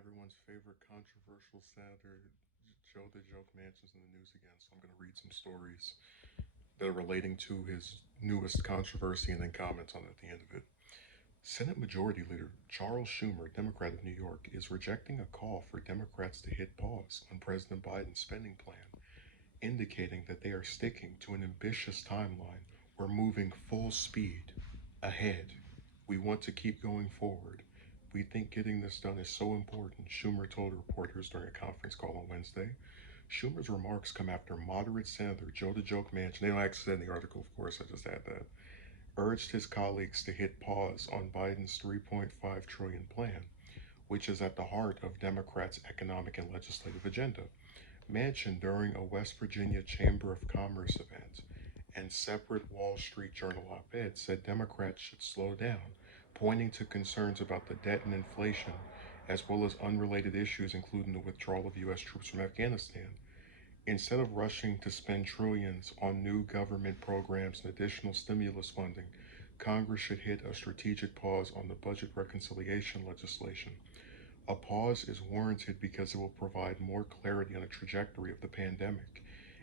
everyone's favorite controversial senator, Joe Manchin's in the news again. So I'm going to read some stories that are relating to his newest controversy and then comment on it at the end of it. Senate Majority Leader Charles Schumer, Democrat of New York, is rejecting a call for Democrats to hit pause on President Biden's spending plan, indicating that they are sticking to an ambitious timeline. We're moving full speed ahead. We want to keep going forward. We think getting this done is so important, Schumer told reporters during a conference call on Wednesday. Schumer's remarks come after moderate Senator Joe the Joke Manchin, they don't actually say in the article, of course, I just add that, urged his colleagues to hit pause on Biden's $3.5 trillion plan, which is at the heart of Democrats' economic and legislative agenda. Manchin, during a West Virginia Chamber of Commerce event and separate Wall Street Journal op ed, said Democrats should slow down, pointing to concerns about the debt and inflation, as well as unrelated issues, including the withdrawal of U.S. troops from Afghanistan. Instead of rushing to spend trillions on new government programs and additional stimulus funding, Congress should hit a strategic pause on the budget reconciliation legislation. A pause is warranted because it will provide more clarity on the trajectory of the pandemic,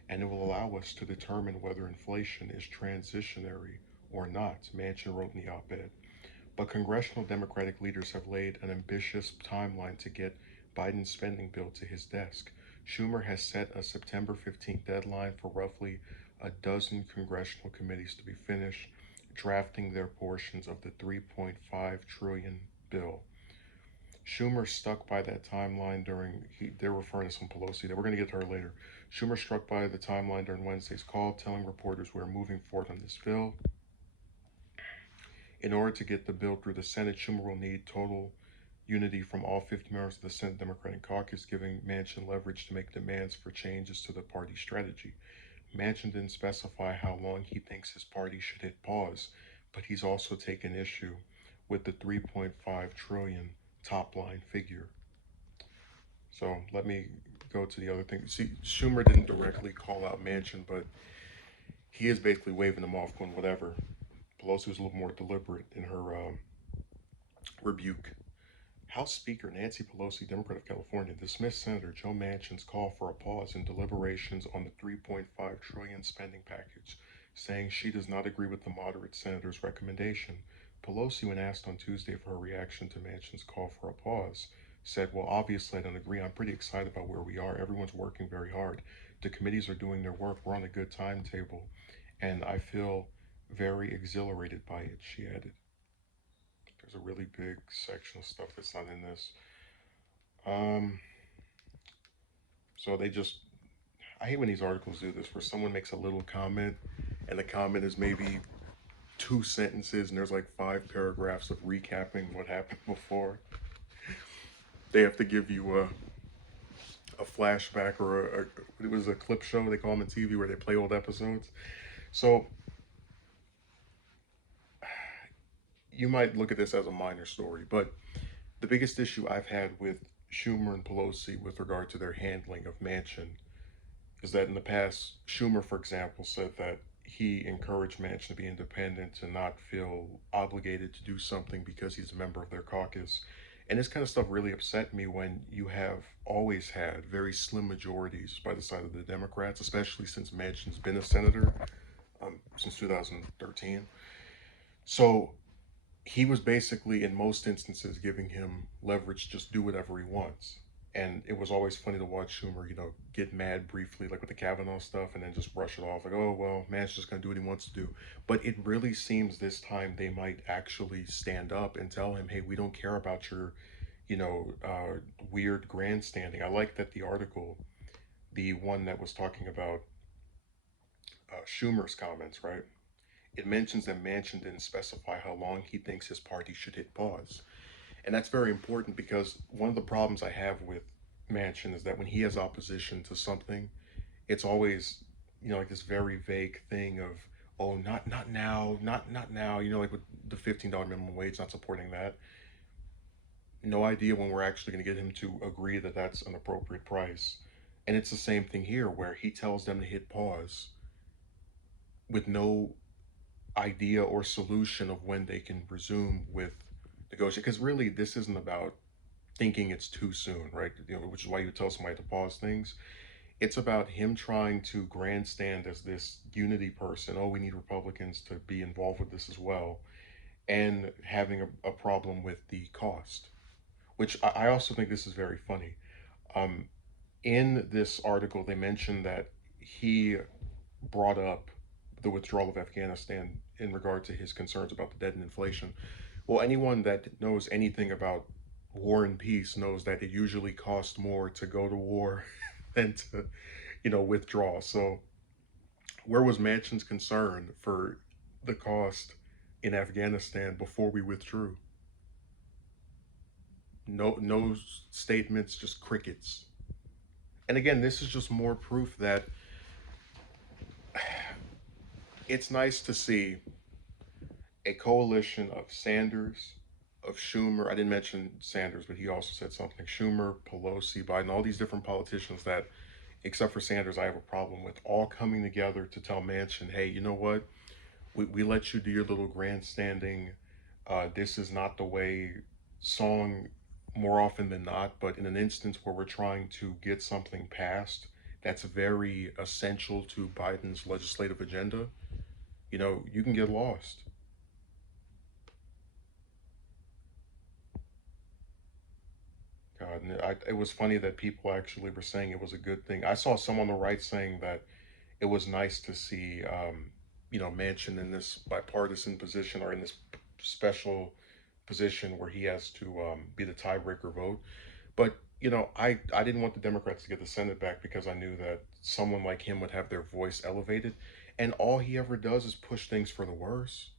and it will allow us to determine whether inflation is transitionary or not, Manchin wrote in the op ed. But congressional Democratic leaders have laid an ambitious timeline to get Biden's spending bill to his desk. Schumer has set a September 15th deadline for roughly a dozen congressional committees to be finished drafting their portions of the 3.5 trillion bill. Schumer stuck by that timeline they're referring to some Pelosi that we're going to get to her later. Schumer struck by the timeline during Wednesday's call, telling reporters we're moving forward on this bill. In order to get the bill through the Senate, Schumer will need total unity from all 50 members of the Senate Democratic caucus, giving Manchin leverage to make demands for changes to the party strategy. Manchin didn't specify how long he thinks his party should hit pause, but he's also taken issue with the 3.5 trillion top line figure. So let me go to the other thing. See, Schumer didn't directly call out Manchin, but he is basically waving them off, going whatever. Pelosi was a little more deliberate in her rebuke. House Speaker Nancy Pelosi, Democrat of California, dismissed Senator Joe Manchin's call for a pause in deliberations on the 3.5 trillion spending package, saying she does not agree with the moderate senator's recommendation. Pelosi, when asked on Tuesday for her reaction to Manchin's call for a pause, said, "Well, obviously I don't agree. I'm pretty excited about where we are. Everyone's working very hard. The committees are doing their work. We're on a good timetable, and I feel very exhilarated by it," she added. There's a really big section of stuff that's not in this. Um, so they just, I hate when these articles do this, where someone makes a little comment, and the comment is maybe two sentences, and there's like 5 paragraphs of recapping what happened before. They have to give you a flashback or it was a clip show they call them on TV where they play old episodes. So you might look at this as a minor story, but the biggest issue I've had with Schumer and Pelosi with regard to their handling of Manchin is that in the past, Schumer, for example, said that he encouraged Manchin to be independent and not feel obligated to do something because he's a member of their caucus. And this kind of stuff really upset me when you have always had very slim majorities by the side of the Democrats, especially since Manchin's been a senator since 2013. So he was basically, in most instances, giving him leverage to just do whatever he wants. And it was always funny to watch Schumer, get mad briefly, like with the Kavanaugh stuff, and then just brush it off, like, oh, well, man's just going to do what he wants to do. But it really seems this time they might actually stand up and tell him, hey, we don't care about your, weird grandstanding. I like that the article, the one that was talking about Schumer's comments, right? It mentions that Manchin didn't specify how long he thinks his party should hit pause. And that's very important because one of the problems I have with Manchin is that when he has opposition to something, it's always, like this very vague thing of, oh, not now, not now, like with the $15 minimum wage, not supporting that. No idea when we're actually going to get him to agree that that's an appropriate price. And it's the same thing here where he tells them to hit pause with no idea or solution of when they can resume with negotiate. Because really, this isn't about thinking it's too soon, right? Which is why you tell somebody to pause things. It's about him trying to grandstand as this unity person. Oh, we need Republicans to be involved with this as well, and having a problem with the cost, which I also think this is very funny. Um, in this article, they mentioned that he brought up the withdrawal of Afghanistan in regard to his concerns about the debt and inflation. Well, anyone that knows anything about war and peace knows that it usually costs more to go to war than to, withdraw. So, where was Manchin's concern for the cost in Afghanistan before we withdrew? No statements, just crickets. And again, this is just more proof that it's nice to see a coalition of Sanders, of Schumer. I didn't mention Sanders, but he also said something. Schumer, Pelosi, Biden, all these different politicians that, except for Sanders, I have a problem with, all coming together to tell Manchin, hey, you know what? We let you do your little grandstanding. This is not the way song more often than not, but in an instance where we're trying to get something passed that's very essential to Biden's legislative agenda, you can get lost. God, and it was funny that people actually were saying it was a good thing. I saw some on the right saying that it was nice to see, Manchin in this bipartisan position or in this special position where he has to be the tiebreaker vote. But I didn't want the Democrats to get the Senate back because I knew that someone like him would have their voice elevated, and all he ever does is push things for the worse.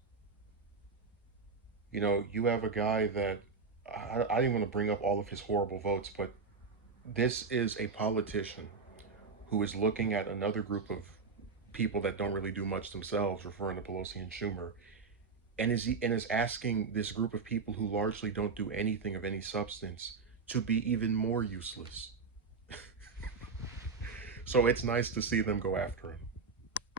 You have a guy that I didn't want to bring up all of his horrible votes, but this is a politician who is looking at another group of people that don't really do much themselves, referring to Pelosi and Schumer, and is asking this group of people who largely don't do anything of any substance to be even more useless. So it's nice to see them go after him.